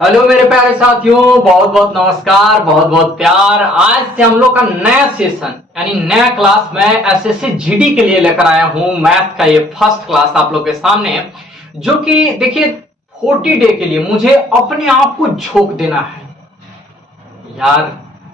Hello मेरे प्यारे साथियों, बहुत बहुत नमस्कार, बहुत बहुत प्यार। आज से हम लोग का नया सेशन यानी नया क्लास मैं एसएससी जीडी के लिए लेकर आया हूं। मैथ का ये फर्स्ट क्लास आप लोग के सामने, जो कि देखिए 40 डे के लिए मुझे अपने आप को झोंक देना है यार।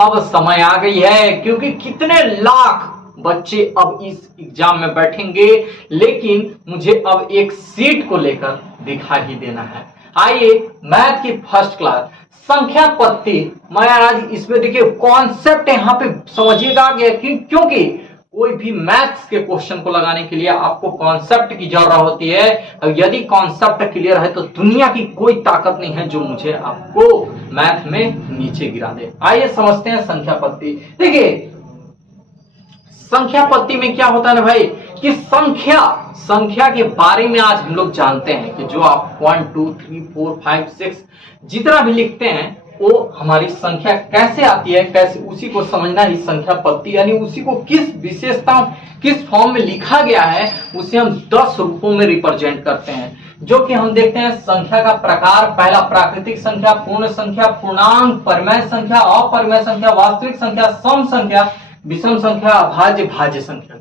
अब समय आ गई है, क्योंकि कितने लाख बच्चे अब इस एग्जाम में बैठेंगे, लेकिन मुझे अब एक सीट को लेकर दिखा ही देना है। आइए मैथ की फर्स्ट क्लास संख्या पत्ती, मैं आज इसमें देखिए कॉन्सेप्ट यहाँ पे समझिएगा क्योंकि कोई भी मैथ्स के क्वेश्चन को लगाने के लिए आपको कॉन्सेप्ट की जरूरत होती है। और यदि कॉन्सेप्ट क्लियर है तो दुनिया की कोई ताकत नहीं है जो मुझे आपको मैथ में नीचे गिरा दे। आइए समझते हैं संख्या पत्ती। देखिए संख्या पत्ती में क्या होता है ना भाई, कि संख्या के बारे में आज हम लोग जानते हैं कि जो आप 1 2 3 4 5 6 जितना भी लिखते हैं वो हमारी संख्या कैसे आती है, कैसे उसी को समझना ही संख्या पत्ती, यानी उसी को किस विशेषता किस फॉर्म में लिखा गया है उसे हम 10 रूपों में रिप्रेजेंट करते हैं। जो कि हम देखते हैं संख्या का प्रकार, पहला प्राकृतिक संख्या, पूर्ण संख्या, पूर्णांक, परिमेय संख्या, अपरिमेय संख्या, वास्तविक संख्या, सम संख्या, विषम संख्या, अभाज्य, भाज्य संख्या,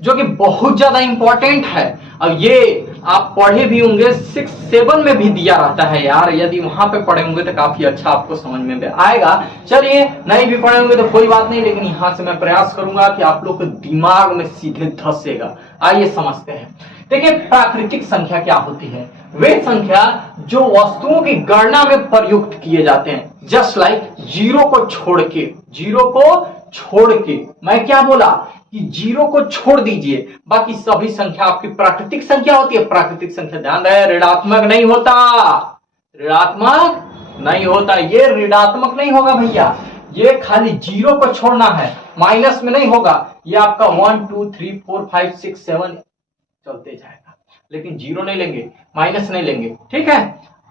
जो कि बहुत ज्यादा इंपॉर्टेंट है। अब ये आप पढ़े भी होंगे 6 7 में भी दिया रहता है यार, यदि वहां पे पढ़े होंगे तो काफी अच्छा आपको समझ में आएगा। चलिए नहीं भी पढ़े होंगे तो कोई बात नहीं, लेकिन यहां से मैं प्रयास करूंगा कि आप लोग के दिमाग में सीधे धंसेगा। आइए समझते हैं। देखिए प्राकृतिक संख्या क्या होती है, वे संख्या जो वस्तुओं की गणना में प्रयुक्त किए जाते हैं। जस्ट लाइक जीरो को छोड़ के मैं क्या बोला कि जीरो को छोड़ दीजिए, बाकी सभी संख्या आपकी प्राकृतिक संख्या होती है। प्राकृतिक संख्या ध्यान रहे ऋणात्मक नहीं होता, ये ऋणात्मक नहीं होगा भैया, ये खाली जीरो को छोड़ना है, माइनस में नहीं होगा। ये आपका 1 2 3 4 5 6 7 चलते जाएगा, लेकिन जीरो नहीं लेंगे, माइनस नहीं लेंगे, ठीक है।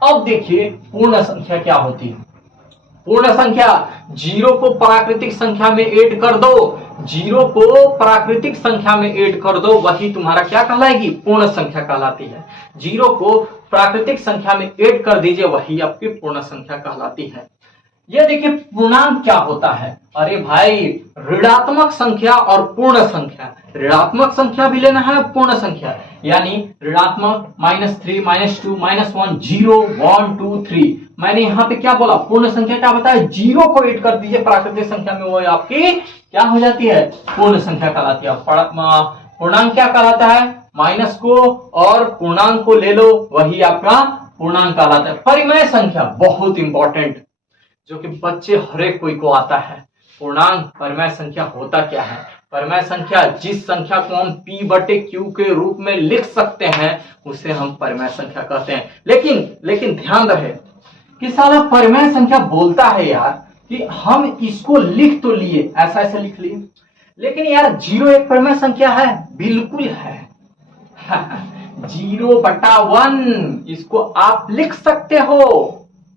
अब देखिए पूर्ण संख्या क्या होती है। पूर्ण संख्या, जीरो को प्राकृतिक संख्या में ऐड कर दो, वही तुम्हारा क्या कहलाएगी, पूर्ण संख्या कहलाती है। जीरो को प्राकृतिक संख्या में ऐड कर दीजिए, वही आपकी पूर्ण संख्या कहलाती है। ये देखिए पूर्णांक क्या होता है। अरे भाई ऋणात्मक संख्या और पूर्ण संख्या, ऋणात्मक संख्या भी लेना है, पूर्ण संख्या यानी ऋणात्मक -3 -2 -1 0 1 2 3। मैंने यहाँ पे क्या बोला, पूर्ण संख्या क्या बताया, जीरो को ऐड कर दीजिए प्राकृतिक संख्या में, वो आपकी क्या हो जाती है, पूर्ण संख्या कहलाती है। पूर्णांक क्या कहलाता है, माइनस को और पूर्णांक को ले लो, वही आपका पूर्णांक कहलाता है। परिमेय संख्या बहुत इंपॉर्टेंट, जो कि बच्चे हर एक कोई को आता है। पूर्णांक परिमेय संख्या होता क्या है, परिमेय संख्या जिस संख्या को हम p/q के रूप में लिख सकते हैं उसे हम परिमेय संख्या कहते हैं। लेकिन ध्यान रहे कि साला परिमेय संख्या बोलता है यार कि हम इसको लिख तो लिए, ऐसा लिख लिए, लेकिन यार 0 एक परिमेय संख्या है, बिल्कुल है। 0/1 इसको आप लिख सकते हो,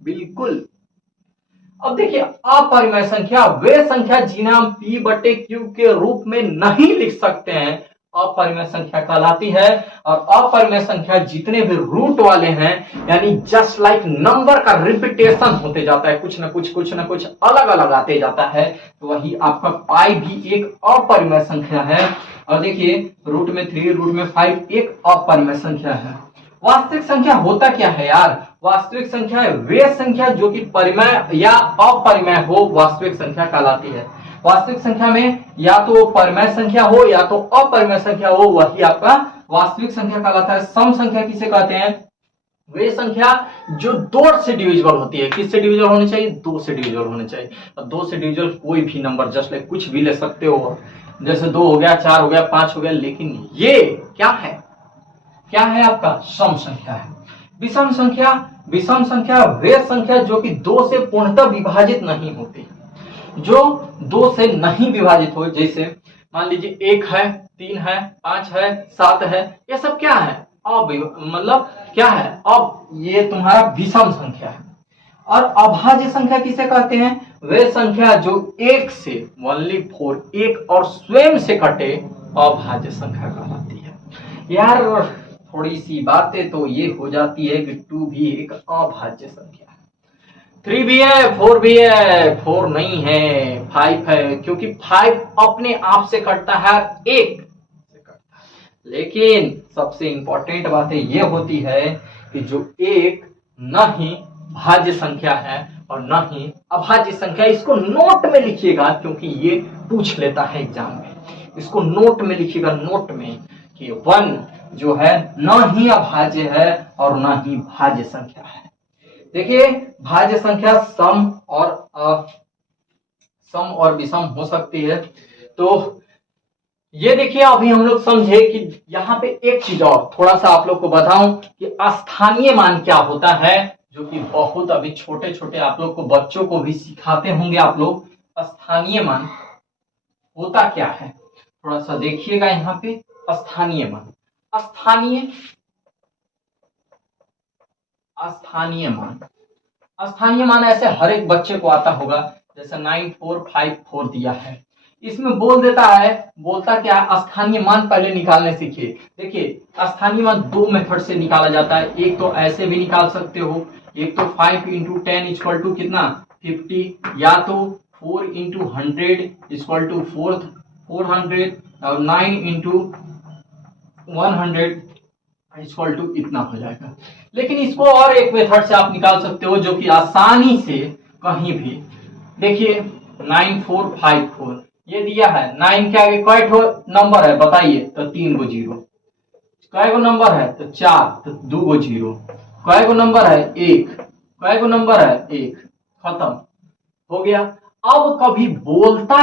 बिल्कुल। अब देखिए अपरिमेय संख्या, वे संख्या जिन्हें हम p/q के रूप में नहीं लिख सकते हैं, अपरिमेय संख्या कहलाती है। और अपरिमेय संख्या जितने भी रूट वाले हैं, यानी जस्ट लाइक नंबर का रिपीटेशन होते जाता है, कुछ ना कुछ अलग अलग आते जाता है, तो वही आपका पाई भी एक अपरिमेय संख्या है। और देखिए रूट में 3 रूट में 5 एक अपरिमेय संख्या है। वास्तविक संख्या होता क्या है यार, वास्तविक संख्या है वे संख्या जो कि परिमेय या अपरिमेय हो, वास्तविक संख्या कहलाती है। वास्तविक संख्या में या तो परिमेय संख्या हो या तो अपरिमेय संख्या हो, वही आपका वास्तविक संख्या कहलाता है। सम संख्या किसे कहते हैं, वे संख्या जो 2 से डिविजिबल होती है। किससे डिविजिबल होनी चाहिए, 2 से डिविजिबल होनी चाहिए। और 2 से डिविजिबल कोई भी नंबर, जस्ट लाइक कुछ भी ले सकते हो, जैसे 2 हो गया, 4 हो गया, 5 हो गया, लेकिन ये क्या है आपका सम संख्या है। विषम संख्या वे संख्या जो कि 2 से पूर्णतः विभाजित नहीं होती, जो 2 से नहीं विभाजित हो, जैसे मान लीजिए 1 है, 3 है, 5 है, 7 है, ये सब क्या है, मतलब क्या है, अब ये तुम्हारा विषम संख्या है। और अभाज्य संख्या किसे कहते हैं, वे संख्या जो 1 से ओनली 4 1 और स्वयं से कटे, अभाज्य संख्या कहलाती है। यार थोड़ी सी बातें तो ये हो जाती है कि 2 भी एक अभाज्य संख्या है। 3 भी है, 4 भी है, 4 नहीं है, 5 है, क्योंकि 5 अपने आप से कटता है, एक से कटता है। लेकिन सबसे इंपॉर्टेंट बात ये होती है कि जो एक न ही भाज्य संख्या है और न ही अभाज्य संख्या। इसको नोट में लिखिएगा, क्योंकि ये पूछ लेता है एग्जाम में। इसको नोट में लिखिएगा, नोट में, कि 1 जो है न ही अभाज्य है और न ही भाज्य संख्या है। देखिए, भाज्य संख्या सम और विषम हो सकती है। तो ये देखिए, अभी हम लोग समझे कि यहाँ पे एक चीज और थोड़ा सा आप लोग को बताऊं कि स्थानीय मान क्या होता है, जो कि बहुत अभी छोटे छोटे आप लोग को, बच्चों को भी सिखाते होंगे आप लोग। स्थानीय मान होता क्या है, थोड़ा सा देखिएगा यहाँ पे। स्थानीय मान, स्थानीय मान ऐसे हर एक बच्चे को आता होगा। जैसे 9454 दिया है, इसमें बोल देता है, बोलता क्या है, स्थानीय मान पहले निकालने सीखिए। देखिए, स्थानीय मान 2 मेथड से निकाला जाता है। एक तो ऐसे भी निकाल सकते हो, एक तो 5 इंटू 10 इक्वल टू कितना, 50, या तो 4 इंटू 100 इक्वल टू 400, और 9 इंटू 100 इक्वल टू इतना हो जाएगा। लेकिन इसको और एक मेथड से आप निकाल सकते हो, जो कि आसानी से कहीं भी। देखिए, 9454 ये दिया है, 9 के आगे कै नंबर है बताइए, तो 3 गो जीरो। कै गो नंबर है, तो 4, तो 2 गो जीरो। कै गो नंबर है, 1। कै गो नंबर है, 1। खत्म हो गया। अब कभी बोलता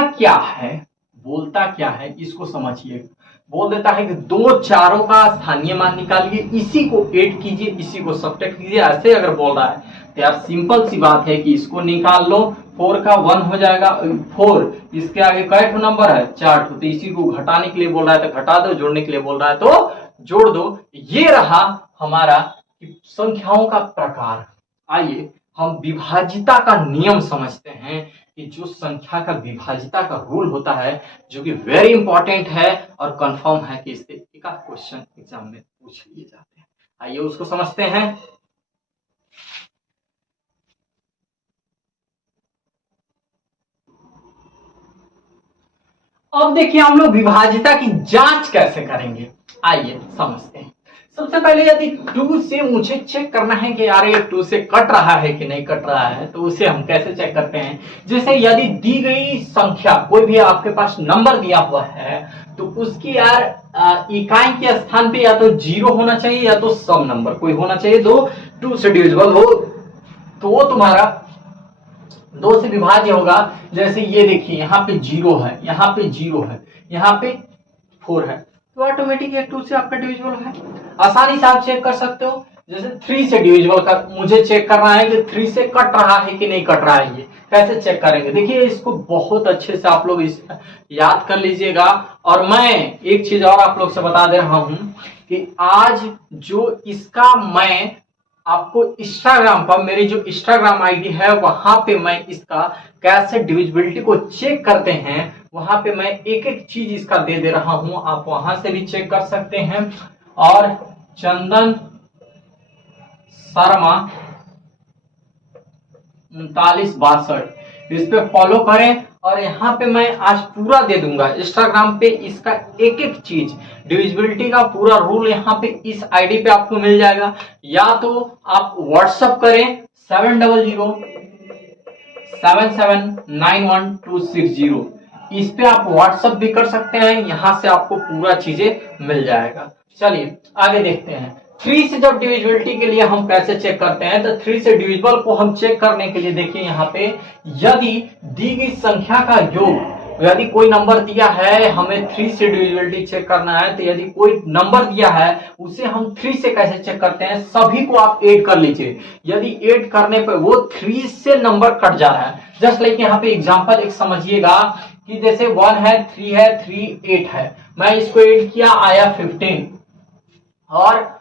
क्या है, इसको समझिए। बोल देता है कि 2 चारों का स्थानीय मान निकालिए, इसी को ऐड कीजिए, इसी को सब्ट्रैक्ट कीजिए। ऐसे अगर बोल रहा है तो यार सिंपल सी बात है कि इसको निकाल लो, 4 का 1 हो जाएगा, 4 इसके आगे कै नंबर है, 4, तो इसी को घटाने के लिए बोल रहा है तो घटा दो, जोड़ने के लिए बोल रहा है तो जोड़ दो। ये रहा हमारा संख्याओं का प्रकार। आइए हम विभाजिता का नियम समझते हैं, कि जो संख्या का विभाजिता का रूल होता है, जो कि वेरी इंपॉर्टेंट है और कंफर्म है कि इससे एक आध क्वेश्चन एग्जाम में पूछ लिए जाते हैं। आइए उसको समझते हैं। अब देखिए, हम लोग विभाजिता की जांच कैसे करेंगे, आइए समझते हैं। सबसे पहले यदि 2 से मुझे चेक करना है कि यार ये 2 से कट रहा है कि नहीं कट रहा है, तो उसे हम कैसे चेक करते हैं। जैसे यदि दी गई संख्या, कोई भी आपके पास नंबर दिया हुआ है, तो उसकी यार इकाई के स्थान पे या तो 0 होना चाहिए या तो सम नंबर कोई होना चाहिए, 2 से डिविजिबल हो, तो वो तुम्हारा 2 से विभाज्य होगा। जैसे ये देखिए, यहाँ पे 0 है, यहाँ पे 0 है, यहाँ पे 4 है, तो ऑटोमेटिक ये 2 से आपका डिविजिबल है। आसानी से आप चेक कर सकते हो। जैसे 3 से डिविजिबल कर, मुझे चेक करना है कि 3 से कट रहा है कि नहीं कट रहा है, ये कैसे चेक करेंगे। देखिए, इसको बहुत अच्छे से आप लोग याद कर लीजिएगा। और मैं एक चीज और आप लोग से बता दे रहा हूं कि आज जो इसका मैं आपको इंस्टाग्राम पर, मेरी जो इंस्टाग्राम आईडी है, वहां पे मैं इसका कैसे डिविजिबिलिटी को चेक करते हैं, वहां पे मैं एक एक चीज इसका दे रहा हूं, आप वहां से भी चेक कर सकते हैं। और चंदन शर्मा 3962 इस पे फॉलो करें। और यहाँ पे मैं आज पूरा दे दूंगा इंस्टाग्राम पे, इसका एक एक चीज डिविजिबिलिटी का पूरा रूल यहाँ पे इस आईडी पे आपको मिल जाएगा। या तो आप व्हाट्सएप करें 7007791260, इस पे आप व्हाट्सएप भी कर सकते हैं, यहाँ से आपको पूरा चीजें मिल जाएगा। चलिए आगे देखते हैं। 3 से जब डिविजिबिलिटी के लिए हम कैसे चेक करते हैं, तो 3 से डिविजिबल को हम चेक करने के लिए देखिए, यहाँ पे यदि दी गई संख्या का योग, यदि कोई नंबर दिया है, हमें 3 से डिविजिबिलिटी चेक करना है, तो यदि कोई नंबर दिया है उसे हम 3 से कैसे चेक करते हैं, सभी को आप ऐड कर लीजिए। यदि ऐड करने पर वो 3 से नंबर कट जा रहा है, जस्ट लाइक यहाँ पे एग्जांपल एक समझिएगा कि जैसे 1 है, 3 है, 3, 8 है, मैं इसको ऐड किया, आया 15 और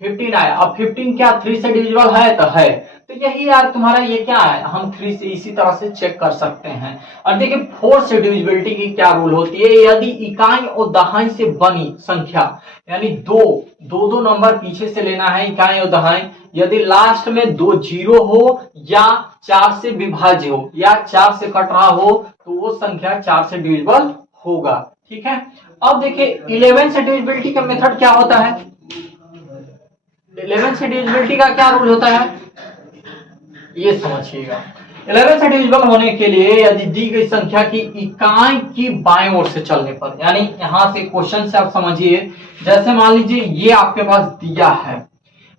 15 आया। अब 15 क्या 3 से डिविजिबल है, तो है, तो यही यार तुम्हारा ये क्या है, हम 3 से इसी तरह से चेक कर सकते हैं। और देखिए 4 से डिविजिबिलिटी की क्या रूल होती है, यदि इकाई और दहाई से बनी संख्या, यानी दो नंबर पीछे से लेना है इकाई और दहाई, यदि लास्ट में 2 जीरो हो या 4 से विभाज्य हो या 4 से कट रहा हो तो वो संख्या 4 से डिविजिबल होगा। ठीक है, अब देखिए 11 से डिविजिबिलिटी का मेथड क्या होता है, 11 से डिविजिबिलिटी का क्या रूल होता है ये समझिएगा। 11 से डिविजिबल होने के लिए यदि दी गई संख्या की इकाई की बाएं ओर से चलने पर, यानी यहां से क्वेश्चन से आप समझिए, जैसे मान लीजिए ये आपके पास दिया है,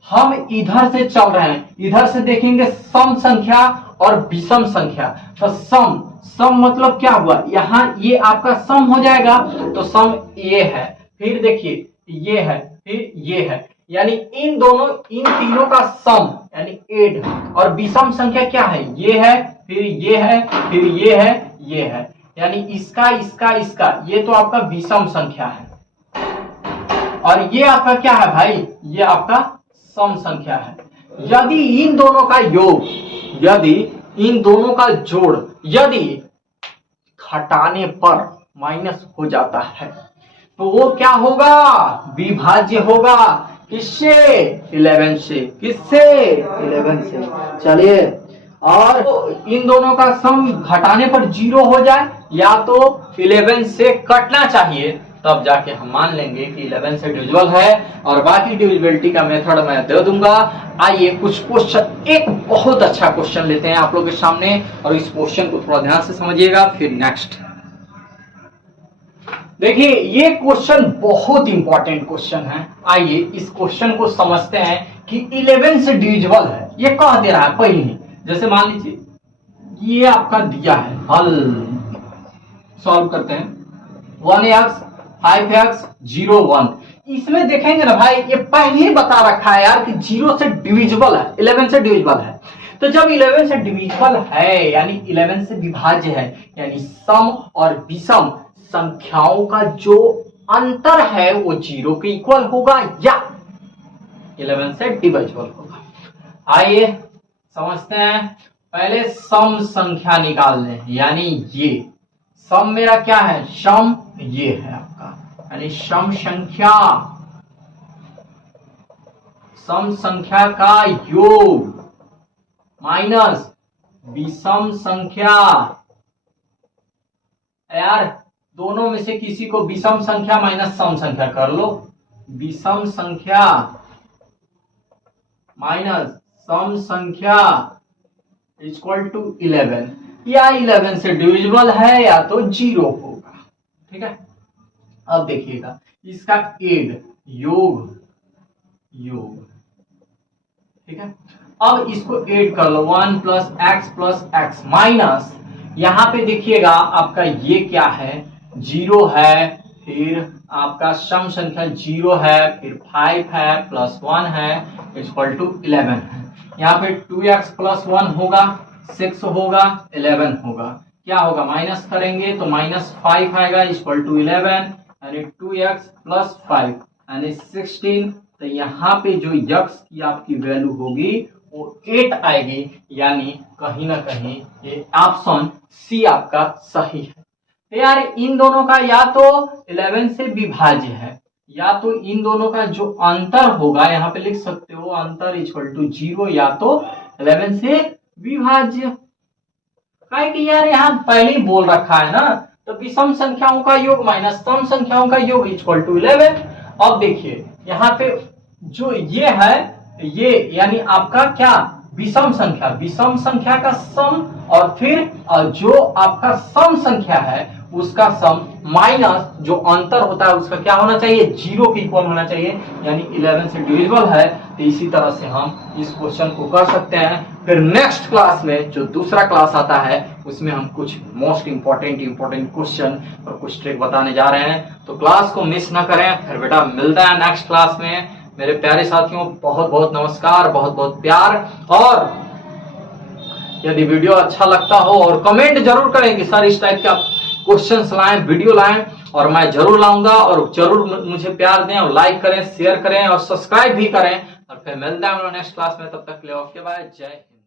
हम इधर से चल रहे हैं, इधर से देखेंगे सम संख्या और विषम संख्या, तो सम मतलब क्या हुआ, यहाँ ये आपका सम हो जाएगा, तो सम ये है, फिर देखिए ये है, फिर ये है, यानी इन तीनों का सम यानी एड, और विषम संख्या क्या है, ये है, फिर ये है, फिर ये है, ये है, यानी इसका इसका इसका, ये तो आपका विषम संख्या है, और ये आपका क्या है भाई, ये आपका सम संख्या है। यदि इन दोनों का योग, यदि इन दोनों का जोड़ यदि घटाने पर माइनस हो जाता है तो वो क्या होगा, विभाज्य होगा, किससे, 11 से, किससे, 11 से। चलिए, और इन दोनों का सम घटाने पर 0 हो जाए या तो 11 से कटना चाहिए, तब जाके हम मान लेंगे कि 11 से डिविजिबल है, और बाकी डिविजिबिलिटी का मेथड मैं दे दूंगा। आइए कुछ क्वेश्चन, एक बहुत अच्छा क्वेश्चन लेते हैं आप लोगों के सामने, और इस क्वेश्चन को थोड़ा ध्यान से समझिएगा, फिर नेक्स्ट। देखिए ये क्वेश्चन बहुत इंपॉर्टेंट क्वेश्चन है। आइए इस क्वेश्चन को समझते हैं कि 11 से डिविजिबल है, ये कह दे रहा है पहले ही। जैसे मान लीजिए ये आपका दिया है, हल सॉल्व करते हैं, 1x 5x 0 1, इसमें देखेंगे ना भाई, ये पहले ही बता रखा है यार कि 0 से डिविजिबल है, 11 से डिविजिबल है। तो जब 11 से डिविजिबल है यानी 11 से विभाज्य है, यानी सम और विषम संख्याओं का जो अंतर है वो 0 के इक्वल होगा या 11 से डिविजिबल होगा। आइए समझते हैं, पहले सम संख्या निकाल लें, यानी ये सम मेरा क्या है, सम ये है आपका, यानी सम संख्या का योग माइनस विषम संख्या, यार दोनों में से किसी को विषम संख्या माइनस सम संख्या कर लो, विषम संख्या माइनस सम संख्या इक्वल टू 11, या 11 से डिविजिबल है या तो 0 होगा। ठीक है, अब देखिएगा इसका एड योग, ठीक है, अब इसको एड कर लो, 1 प्लस एक्स माइनस, यहां पे देखिएगा आपका ये क्या है, 0 है, फिर आपका सम संख्या 0 है, फिर 5 है, प्लस 1 है, इक्वल टू 11 है। यहाँ पे 2x प्लस 1 होगा, 6 होगा, 11 होगा, क्या होगा, माइनस करेंगे तो -5 आएगा, इक्वल टू 11, यानी 2x प्लस 5 यानी 16। तो यहाँ पे जो x की आपकी वैल्यू होगी वो 8 आएगी, यानी कहीं ना कहीं ये ऑप्शन सी आपका सही है। तो यार इन दोनों का या तो 11 से विभाज्य है, या तो इन दोनों का जो अंतर होगा, यहाँ पे लिख सकते हो अंतर इक्वल टू 0, या तो 11 से विभाज्य। काहे कि यार यहाँ पहले ही बोल रखा है ना, तो विषम संख्याओं का योग माइनस सम संख्याओं का योग इक्वल टू 11। अब देखिए यहाँ पे जो ये है, ये यानी आपका क्या, विषम संख्या का सम, और फिर जो आपका सम संख्या है उसका सम माइनस जो अंतर होता है उसका क्या होना चाहिए, 0 के इक्वल होना चाहिए, यानी 11 से डिविजिबल है। तो इसी तरह से हम इस क्वेश्चन को कर सकते हैं। फिर नेक्स्ट क्लास में जो दूसरा क्लास आता है उसमें हम कुछ मोस्ट इंपॉर्टेंट क्वेश्चन और कुछ ट्रिक बताने जा रहे हैं, तो क्लास को मिस ना करें। फिर बेटा मिलता है नेक्स्ट क्लास में। मेरे प्यारे साथियों बहुत बहुत नमस्कार, बहुत बहुत प्यार, और यदि वीडियो अच्छा लगता हो और कमेंट जरूर करें कि सर इस टाइप का क्वेश्चंस लाएं, वीडियो लाएं, और मैं जरूर लाऊंगा, और जरूर मुझे प्यार दें और लाइक करें, शेयर करें और सब्सक्राइब भी करें। और फिर मिलते हैं हम लोग नेक्स्ट क्लास में, तब तक के लिए ओके बाय, जय हिंद।